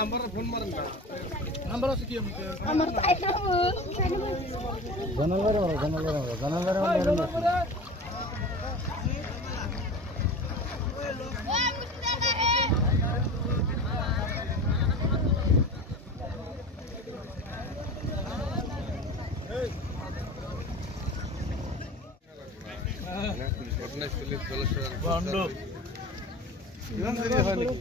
number phone মারেন না number আছে কি আমার তাই না জানালার ঘটনাস্থলে জলসরণ বন্ধ ইমান দেরি হয় নাকি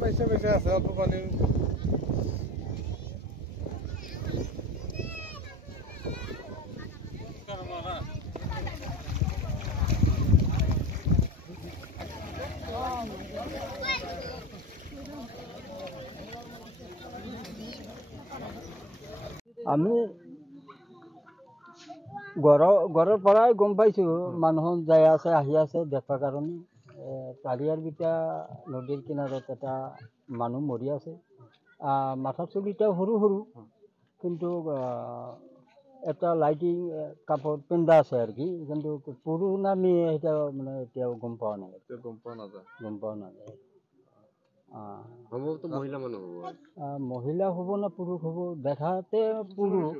পয়সা পয়সা আছে অল্প পানি আমি ঘৰৰ পৰাই গম পাইছোঁ মানুহ যাই আছে আহি আছে দেখাৰ কাৰণে তাৰিয়াৰ বিটা নদীৰ কিনাৰত এটা মানুহ মৰি আছে মাথাৰ চুলিটা সৰু সৰু কিন্তু এটা লাইটিং কাপোৰ পিন্ধা আছে আৰু কি কিন্তু পুৰুষ নামি এটা মানে এতিয়াও গম পোৱা নাই গম পোৱা নাযায় সম্ভৱতঃ মহিলা মানুহ হ'ব মহিলা হ'ব না পুৰুষ হ'ব দেখাতে পুৰুষ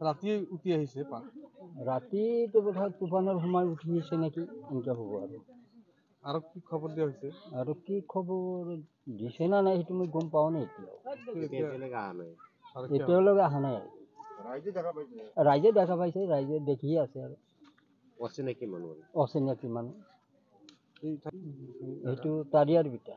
ৰাতি উঠি আহিছে ৰাতিটো বোধহয় তুফানৰ সময় উঠি আহিছে নেকি এনেকুৱা হ'ব আৰু কি খবৰ দিয়া হৈছে আৰু কি খবৰ দিছে না নাই সেইটো মই গম পাওঁ নাই এতিয়ালৈকে অহা নাই ৰাইজে দেখা পাইছে ৰাইজে দেখি আছে আৰু অচিনাকি মানুহ সেইটো তাৰিয়াৰ বিটা